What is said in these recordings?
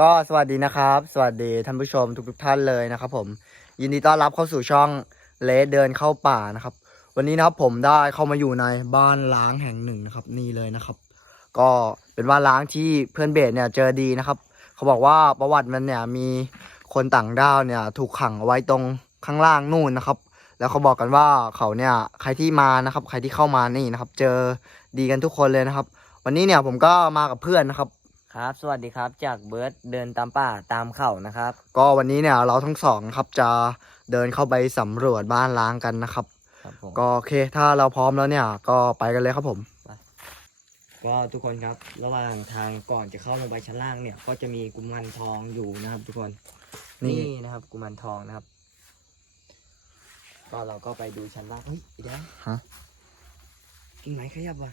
ก็สวัสดีนะครับ สวัสดีท่านผู้ชมทุกๆท่านเลยนะครับ ผมยินดีต้อนรับเข้าสู่ช่องเลดเดินเข้าป่านะครับ วันนี้นะครับผมได้เข้ามาอยู่ในบ้านล้างแห่งหนึ่งนะครับ นี่เลยนะครับ ก็เป็นบ้านล้างที่เพื่อนเบสเนี่ยเจอดีนะครับ เขาบอกว่าประวัติมันเนี่ยมีคนต่างด้าวเนี่ยถูกขังเอาไว้ตรงข้างล่างนู่นนะครับ แล้วเขาบอกกันว่าเขาเนี่ยใครที่มานะครับ ใครที่เข้ามานี่นะครับ เจอดีกันทุกคนเลยนะครับ วันนี้เนี่ยผมก็มากับเพื่อนนะครับ ครับ สวัสดีครับ จากเบิร์ดเดินตามป่าตามเขานะครับ ก็วันนี้เนี่ยเราทั้งสองครับจะเดินเข้าไปสำรวจบ้านล้างกันนะครับ ครับผมก็โอเคถ้าเราพร้อมแล้วเนี่ยก็ไปกันเลยครับผม ก็ทุกคนครับ ระหว่างทางก่อนจะเข้าลงไปชั้นล่างเนี่ย ก็จะมีกุมารทองอยู่นะครับ ทุกคน นี่ นี่นะครับ กุมารทองนะครับ ก็เราก็ไปดูชั้นล่างเฮ้ยอีเดี๋ยวฮะ กิ่งไม้ขยับว่ะ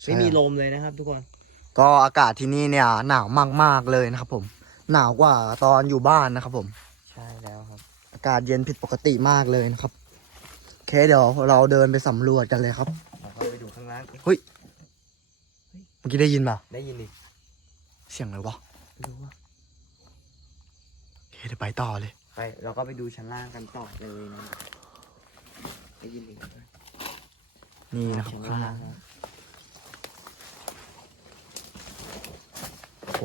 ใช่ ไม่มีลมเลยนะครับ ทุกคน ก็อากาศที่นี่เนี่ยหนาวมากๆเลยนะครับ ผม หนาวกว่าตอนอยู่บ้านนะครับ ผม ใช่แล้วครับ อากาศเย็นผิดปกติมากเลยนะครับโอเคเดี๋ยวเราเดินไปสำรวจกันเลยครับเราเข้าไปดูข้างล่างเฮ้ยเมื่อกี้ได้ยินป่ะได้ยินดิเสียงอะไรวะไม่รู้ว่าโอเคเดี๋ยวไปต่อเลย ไปเราก็ไปดูชั้นล่างกันต่อเลยนะได้ยินดินี่นะครับชั้นข้างล่าล่าง ง นะ โอ้โห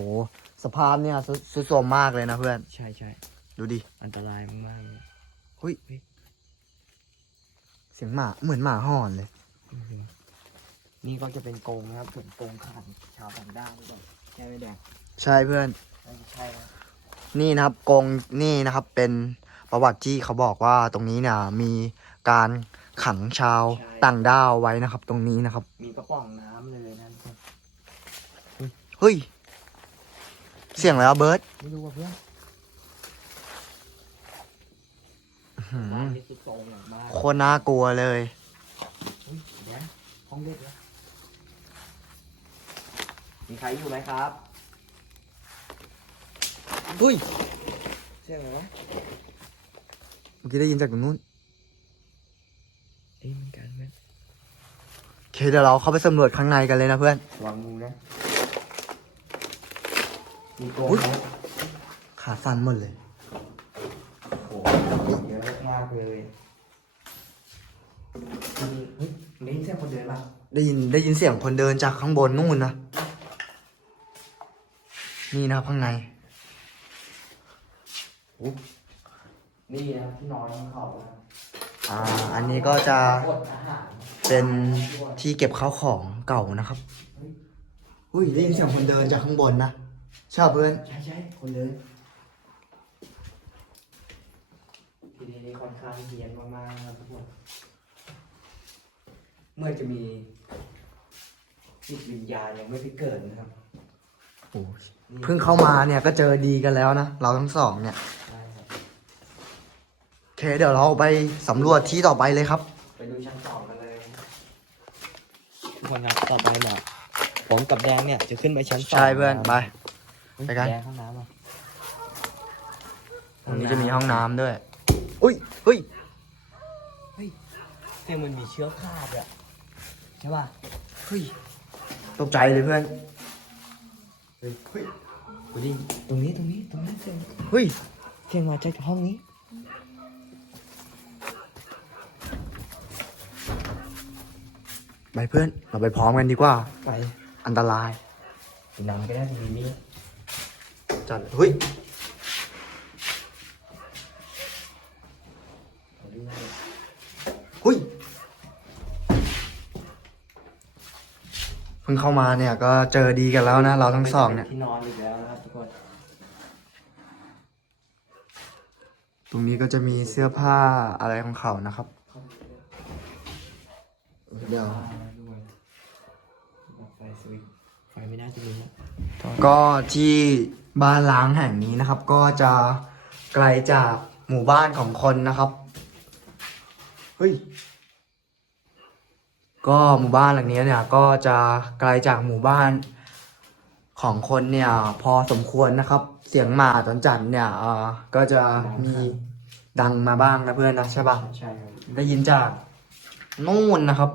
สภาพเนี่ยสุดสุดโทรมมากเลยนะเพื่อน ใช่ใช่ดูดิ อันตรายมากๆเลยเฮ้ย เสียงหมาเหมือนหมาหอนเลย อื้อหือนี่ก็จะเป็นกรงนะครับส่วนกรงขังชาวต่างด้าวด้วยใช่ไหมแดงใช่เพื่อนไม่ใช่นะนี่นะครับกรงนี่นะครับเป็นประวัติที่เขาบอกว่าตรงนี้เนี่ยมีการขังชาวต่างด้าวไว้นะครับ ตรงนี้นะครับ มีกระป๋องน้ำเลยนะทุกคนเฮ้ย เสียงอะไรวะเบิร์ตไม่รู้ว่าเพื่อนอื้อหือบ้านนี้สุดโทรมอย่างมากโคตรน่ากลัวเลย เฮ้ยเดี๋ยวห้องเด็กแล้วมีใครอยู่ไหมครับอุ้ยเสียงอะไรวะเมื่อกี้ได้ยินจากตรงนู้นเอ้ยมันกันไหมโอเคเดี๋ยวเราเข้าไปสำรวจข้างในกันเลยนะเพื่อนวางงูนะ มีกรงอุ๊ยไหมขาสั่นหมดเลย โอ้โหเยอะมากเลยมีเฮ้ยมีเสียงคนเดินป่ะได้ยินได้ยินเสียงคนเดินจากข้างบนนู่นนะ นี่นะครับข้างในนี่นะครับที่นอนของเขานะครับอ่า อันนี้ก็จะกดอาหารเป็นที่เก็บข้าวของเก่านะครับ อุ้ยได้ยินเสียงคนเดินจากข้างบนนะใช่ปะเพื่อนใช่ใช่คนเดินทีนี้นี่ค่อนข้างเฮียนมากๆนะครับทุกคนเมื่อจะมีจิตวิญญาณยังไม่ไปเกิดนะครับโอ้ยเพิ่งเข้ามาเนี่ยก็เจอดีกันแล้วนะ เราทั้งสองเนี่ยใช่ครับโอเคเดี๋ยวเราไปสำรวจที่ต่อไปเลยครับ ไปดูชั้นสองกันเลยทุกคนครับต่อไปเนี่ยผมกับแดงเนี่ยจะขึ้นไปชั้นสองใช่เพื่อนไปเฮ้ย ไปกัน แดงห้องน้ำอะตรงนี้จะมีห้องน้ำด้วย อุ้ยเฮ้ยเสียงมันมีเชื้อคราบอะใช่ป่ะเฮ้ยตกใจเลยเพื่อน เฮ้ยเฮ้ยดูดิตรงนี้ตรงนี้ตรงนี้เสียงเฮ้ยเสียงมาจากห้องนี้ ไปเพื่อน เราไปพร้อมกันดีกว่า ไป อันตรายนำก็ได้ทีนี้ จัดเฮ้ยเอาดูเลยเฮ้ยเพิ่งเข้ามาเนี่ยก็เจอดีกันแล้วนะ เราทั้งสองเนี่ย ที่นอนอีกแล้วนะครับทุกคนตรงนี้ก็จะมีเสื้อผ้าอะไรของเขานะครับ เดี๋ยว ด้วยไฟสวิตช์ไฟไม่น่าจะมีนะ ก็ที่ บ้านล้างแห่งนี้นะครับ ก็จะไกลจากหมู่บ้านของคนนะครับเฮ้ยก็หมู่บ้านหลังนี้เนี่ยก็จะไกลจากหมู่บ้านของคนเนี่ยพอสมควรนะครับ เสียงหมาจนจันเนี่ยเอ่อก็จะมีดังมาบ้างนะเพื่อนนะใช่ปะใช่ครับได้ยินจากนู่นนะครับ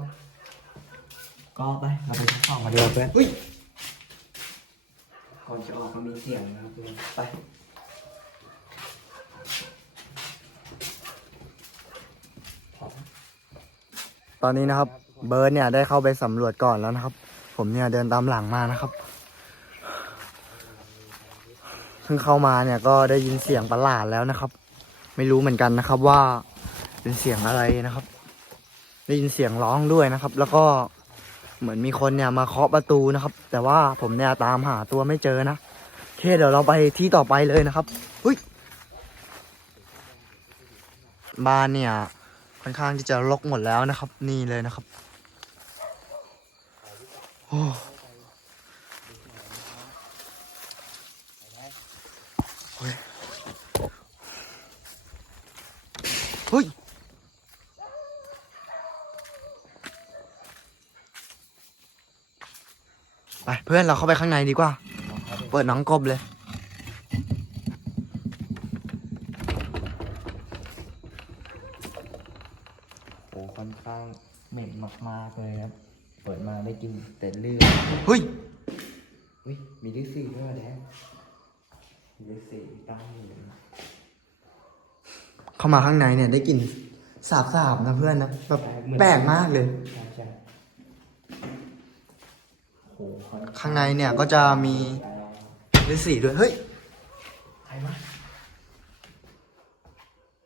ก็ไปเราไปชั้นสองกันดีกว่าเพื่อนเฮ้ย ก่อนจะออกก็มีเสียงนะครับเพื่อนไป ตอนนี้นะครับ เบิร์ดเนี่ยได้เข้าไปสำรวจก่อนแล้วนะครับ ผมเนี่ยเดินตามหลังมานะครับเพิ่งเข้ามาเนี่ยก็ได้ยินเสียงประหลาดแล้วนะครับ ไม่รู้เหมือนกันนะครับว่าเป็นเสียงอะไรนะครับ ได้ยินเสียงร้องด้วยนะครับ แล้วก็ เหมือนมีคนเนี่ยมาเคาะประตูนะครับ แต่ว่าผมเนี่ยตามหาตัวไม่เจอนะโอเคเดี๋ยวเราไปที่ต่อไปเลยนะครับเฮ้ยบ้านเนี่ยค่อนข้างที่จะรกหมดแล้วนะครับ นี่เลยนะครับโอ้เฮ้ยเฮ้ย ไปเพื่อนเราเข้าไปข้างในดีกว่า เปิดหน้องกบเลย โอ้ค่อนข้างเหม็นมากๆเลยครับ เปิดมาได้กินแต่เลือดเฮ้ยเฮ้ยมีฤาษีด้วยแดงมีฤาษีตั้งอยู่นะเข้ามาข้างในเนี่ยได้กลิ่นสาบสาบๆนะเพื่อนนะแบบแปลกมากเลย ใช่ใช่โอ้ค่อน ข้างในเนี่ยก็จะมีฤาษีด้วย เฮ้ยใครวะ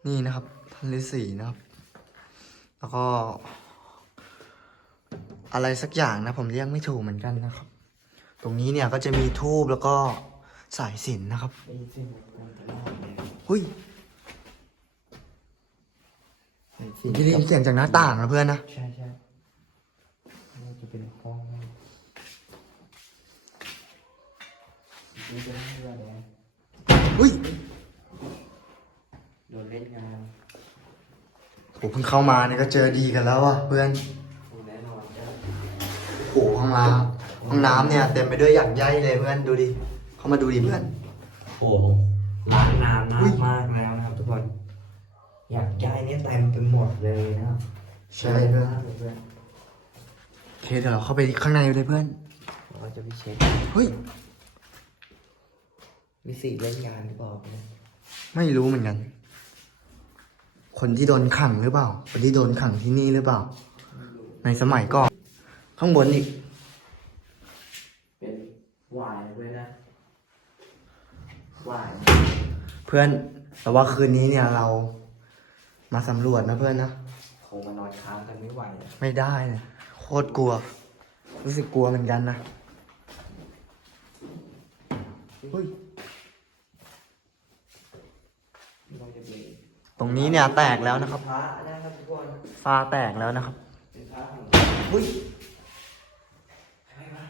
นี่นะครับท่านฤาษีนะครับ แล้วก็ อะไรสักอย่างนะ ผมเรียกไม่ถูกเหมือนกันนะครับ ตรงนี้เนี่ยก็จะมีทูบแล้วก็สายสิญจนนะครับได้ยินเสียงเหมือนกันตลอดเลยเฮ้ยได้ยินได้ยินเสียงจากหน้าต่างนะเพื่อนนะ ใช่ใช่น่าจะเป็นห้องนี่นี่จะไม่เลื อดแดงเฮ้ยโดนเล่นงานโหเพิ่งเข้ามาเนี่ยก็เจอดีกันแล้วอะเพื่อนโอ้แน่นอนจ้ะโหห้องน้ำห้องน้ำเนี่ยเต็มไปด้วยหยักใยเลยเพื่อนดูดิ เข้ามาดูดิเพื่อน โอ้ล้างน้ำนาอุ้นย มากแล้วนะครับ ทุกคน อยากย้ายเนี่ยเต็มไปหมดเลยนะครับใช่เพื่อนมากเลยเพื่อนโอเคเดี๋ยวเราเข้าไปข้างในเลยเพื่อน เราจะไปเช็ค เฮ้ย มีสี่เล่นงานหรือเปล่าเนี่ยไม่รู้เหมือนกัน คนที่โดนขังหรือเปล่า คนที่โดนขังที่นี่หรือเปล่า ในสมัยก่อนข้างบนอีก เป็นหวายด้วยนะหวายเพื่อน แต่ว่าคืนนี้เนี่ยเรา มาสำรวจนะเพื่อนนะคงมานอนค้างกันไม่ไหวอะไม่ได้เลยโคตรกลัว รู้สึกกลัวเหมือนกันนะเฮ้ย เราจะไป ตรงนี้เนี่ยแตกแล้วนะครับพระนะครับทุกคนฟ้าแตกแล้วนะครับเป็นพระของเฮ้ยใครวะ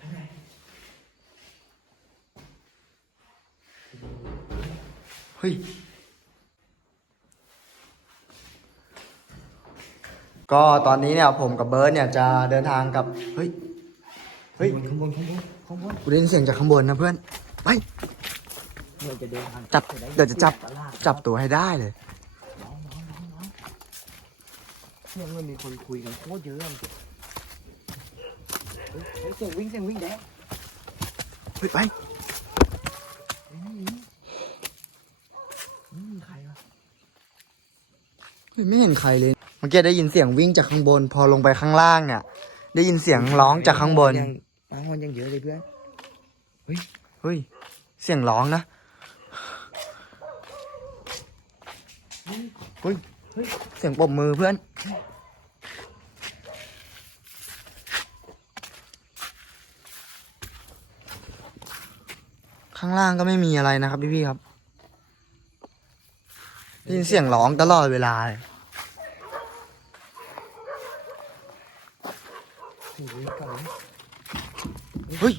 ทำไมเฮ้ยก็ตอนนี้เนี่ยผมกับเบิร์ดเนี่ยจะเดินทางกับเฮ้ยเฮ้ยข้างบนข้างบนข้างบนกูได้ยินเสียงจากข้างบนนะเพื่อนไปเมื่อ จะเดินทางจับเดี๋ยวจะจับตลาดจับตัวให้ได้เลยน้องน้องน้องน้องเพื่อนมันมีคนคุยกันโคตรเยอะเลยเฮ้ยเฮ้ยเสียงวิ่งเสียงวิ่งแดงเฮ้ยไปอืมอืมใครวะเฮ้ยไม่เห็นใครเลย เมื่อกี้ได้ยินเสียงวิ่งจากข้างบน พอลงไปข้างล่างเนี่ย ได้ยินเสียงร้องจากข้างบนยังบางคนยังเยอะเลยเพื่อน เฮ้ยเสียงร้องนะ เฮ้ยเสียงปรบมือเพื่อน ข้างล่างก็ไม่มีอะไรนะครับพี่ๆครับได้ยินเสียงร้องตลอดเวลาเลยเฮ้ย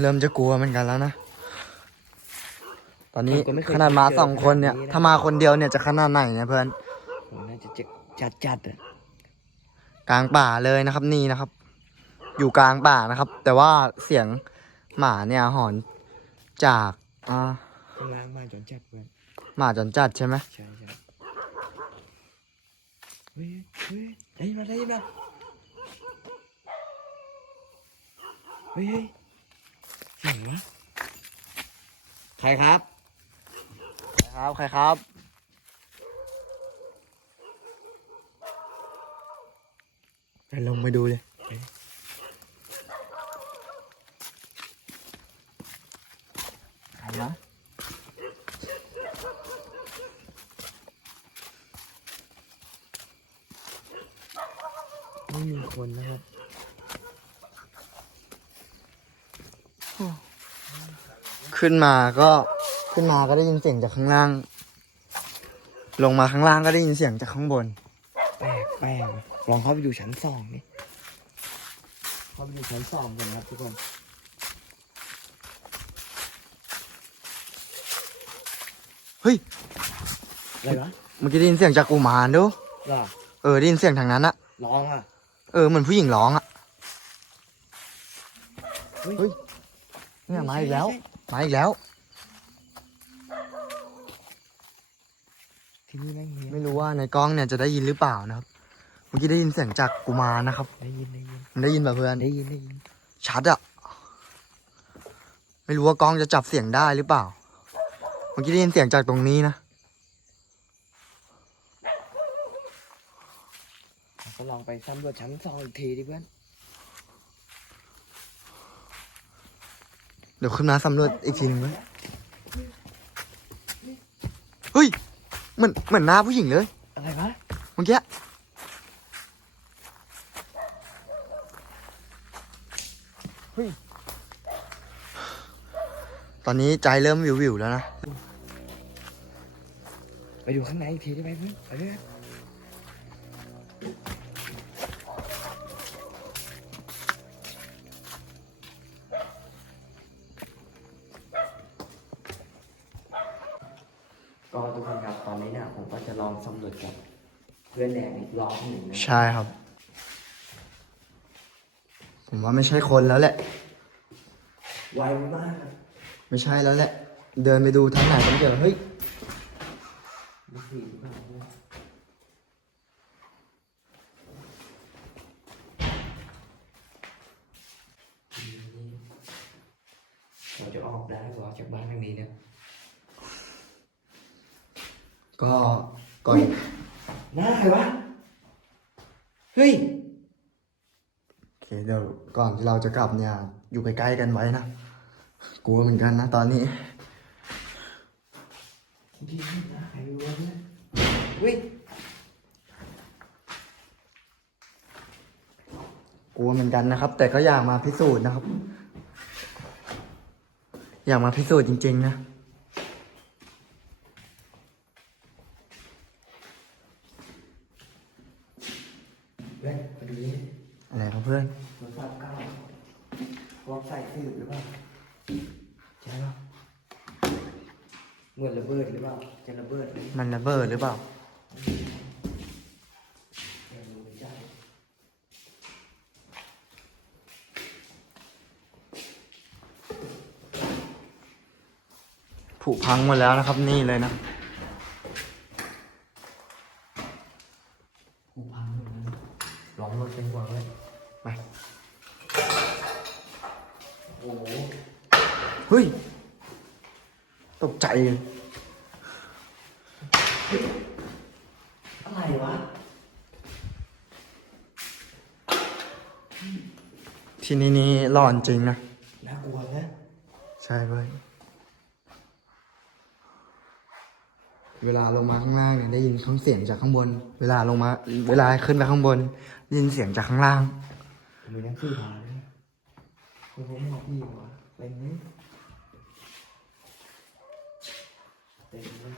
เริ่มจะกลัวเหมือนกันแล้วนะ ตอนนี้ขนาดมาสองคนเนี่ยถ้ามาคนเดียวเนี่ยจะขนาดไหนเนี่ยเพื่อนผมน่าจะจัดจัดๆอะกลางป่าเลยนะครับนี่นะครับ อยู่กลางป่านะครับ แต่ว่าเสียงหมาเนี่ยหอนจากอ่าข้างล่างมาจนจัดเพื่อนหมาจนจัดใช่ไหมใช่ใช่เฮ้ยเฮ้ยได้ยินมาได้ยินมาเฮ้ยเฮ้ยเสียงวะใครครับใครับใครครับไปลงไปดูเลยใครวะไม่มีคนนะครับขึ้นมาก็ ขึ้นมาก็ได้ยินเสียงจากข้างล่าง ลงมาข้างล่างก็ได้ยินเสียงจากข้างบน แปลกแปลกลองเข้าไปดูชั้นสองนี่เข้าไปดูชั้นสองกันนะครับทุกคนเฮ้ยอะไรวะเมื่อกี้ได้ยินเสียงจากกุมารดูเหรอเออได้ยินเสียงทางนั้นอะร้องอะเออเหมือนผู้หญิงร้องอะเฮ้ยเฮ้ยเนี่ยมาอีกแล้วใช่มาอีกแล้ว ที่นี่แม่งเฮียไม่รู้ว่าในกล้องเนี่ยจะได้ยินหรือเปล่านะครับ เมื่อกี้ได้ยินเสียงจากกุมารนะครับ ได้ยินได้ยินมันได้ยินแบบเพื่อน ได้ยินได้ยินชัดอะไม่รู้ว่ากล้องจะจับเสียงได้หรือเปล่า เมื่อกี้ได้ยินเสียงจากตรงนี้นะ ก็ลองไปสำรวจชั้นสองอีกทีดิเพื่อน เดี๋ยวขึ้นมาสำรวจอีกทีหนึงเลยเฮ้ย เหมือนเหมือนหน้าผู้หญิงเลย อะไรวะเมื่อกี้เฮ้ยตอนนี้ใจเริ่มวิววิวๆแล้วนะ ไปดูข้างในอีกทีได้ไหมเพื่อนไปเลยก็ทุกคนครับตอนนี้เนี่ยผมก็จะลองสำรวจกับเพื่อนแดงอีก รอบหนึ่งนะใช่ครับ ผมว่าไม่ใช่คนแล้วแหละ ไวมากครับไม่ใช่แล้วแหละ เดินไปดูทางไหนก็ไม่เจอเฮ้ยไม่สี่หรือเปล่าเพื่อนเราจะออกได้หรอจากบ้านทางนี้เนี่ยก็ก่อน หน้าใครวะ เฮ้ย โอเคเดี๋ยวก่อนที่เราจะกลับเนี่ย อยู่ใกล้ๆกันไว้นะ กลัวเหมือนกันนะตอนนี้ดีนะใครรู้วะเนี่ยเฮ้ย กลัวเหมือนกันนะครับ แต่ก็อยากมาพิสูจน์นะครับ อยากมาพิสูจน์จริง ๆ นะ เฮ้ยพอดี อะไรครับเพื่อน โทรศัพท์เก้าลองใส่สืบหรือเปล่าใช่ป่ะเหมือนระเบิดหรือเปล่า จะระเบิดไห มมันระเบิดหรือเปล่าไม่รู้ไม่ใช่ผุพังหมดแล้วนะครับนี่เลยนะกูพังเลยนะลองรถเป็นกว่าเลยไปโอ้โหเฮ้ย ตกใจเลย อะไรวะ ที่นี่นี่หลอนจริงนะ น่ากลัวนะ ใช่เว้ย เวลาลงมาข้างล่างเนี่ยได้ยินข้างเสียงจากข้างบน เวลาลงมา เวลาขึ้นไปข้างบนได้ยินเสียงจากข้างล่างมีหนังสือมาเลยคุณผมบอกพี่วะเป็นไหมเต็มเลย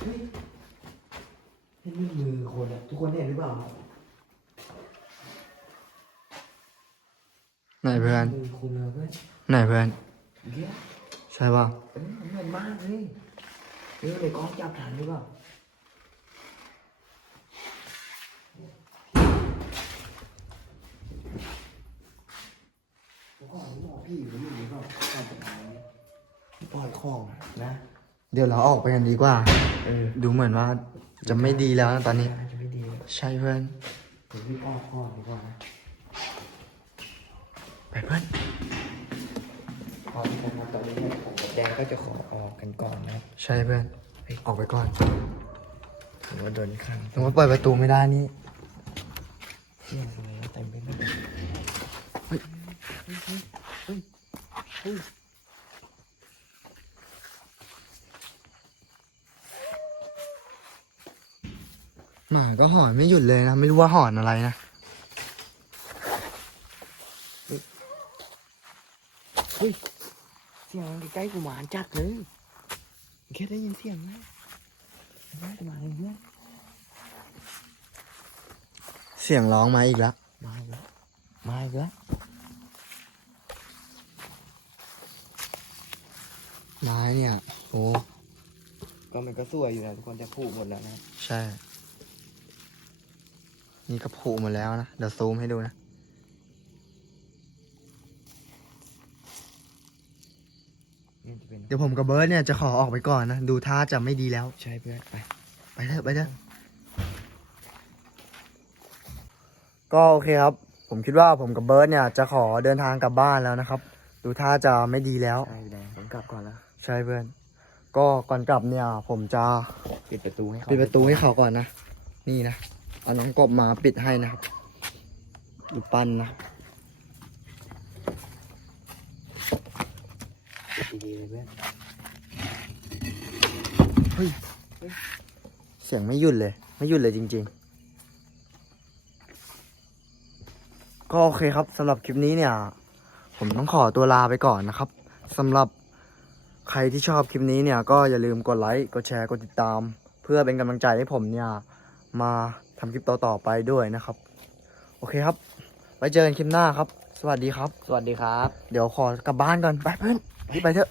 เฮ้ยเฮ้ยนี่มือคนอะ ทุกคนเห็นหรือเปล่าไหนเพื่อนมือคนเลยเพื่อนไหนเพื่อนเดี๋ยวใช่ป่ะเอ้ยมันเหมือนมากเลยเฮ้ยในกล้องจับทันหรือเปล่าผมขอรู้ว่าพี่อยู่หรือเปล่าก่อนจะตายเนี่ยปล่อยของนะ เดี๋ยวเราออกไปกันดีกว่า เออ ดูเหมือนว่าจะไม่ดีแล้วนะตอนนี้จะไม่ดีเลย ใช่เพื่อนเดี๋ยวรีบออกก่อนดีกว่านะไปเพื่อนพอที่จะมาตอนนี้เนี่ยผมกับแดงก็จะขอออกกันก่อนนะครับใช่เพื่อนออกไปก่อนถือว่าโดนขังถึงว่าเปิดประตูไม่ได้นี่เที่ยงอะไรเต็มไปหมดเลย หมาก็หอนไม่หยุดเลยนะ ไม่รู้ว่าหอนอะไรนะ เฮ้ย เสียงใกล้ๆกูหมานจัดเลยแค่ได้ยินเสียงนะใกล้กูหมานเลยเพื่อนเสียงร้องมาอีกแล้ว มาอีกแล้ว มาอีกแล้ว ไม้เนี่ย โอ้ก็มันก็สวยอยู่นะทุกคนจะพูดหมดแล้วนะ ใช่ นี่ก็ผุหมดแล้วนะ เดี๋ยวซูมให้ดูนะนี่จะเป็นเดี๋ยวผมกับเบิร์ดเนี่ยจะขอออกไปก่อนนะ ดูท่าจะไม่ดีแล้ว ใช่เพื่อนไป ไปเถอะไปเถอะก็โอเคครับ ผมคิดว่าผมกับเบิร์ดเนี่ยจะขอเดินทางกลับบ้านแล้วนะครับ ดูท่าจะไม่ดีแล้ว ใช่แดงผมกลับก่อนแล้ว ใช่เพื่อน ก็ก่อนกลับเนี่ย ผมจะปิดประตูให้เขาปิดประตูให้เขาก่อนนะ นี่นะ เอาน้องกบมาปิดให้นะครับดูปั้นนะดีๆเลยเพื่อนเฮ้ยเสียงไม่หยุดเลย ไม่หยุดเลยจริง ๆก็โอเคครับสำหรับคลิปนี้เนี่ย ผมต้องขอตัวลาไปก่อนนะครับสำหรับใครที่ชอบคลิปนี้เนี่ย ก็อย่าลืมกดไลค์กดแชร์กดติดตาม เพื่อเป็นกำลังใจให้ผมเนี่ย มา ทำคลิปต่อๆไปด้วยนะครับ โอเคครับ ไว้เจอกันคลิปหน้าครับ สวัสดีครับ สวัสดีครับ เดี๋ยวขอกลับบ้านก่อน ไปเพื่อนรีบไปเถอะ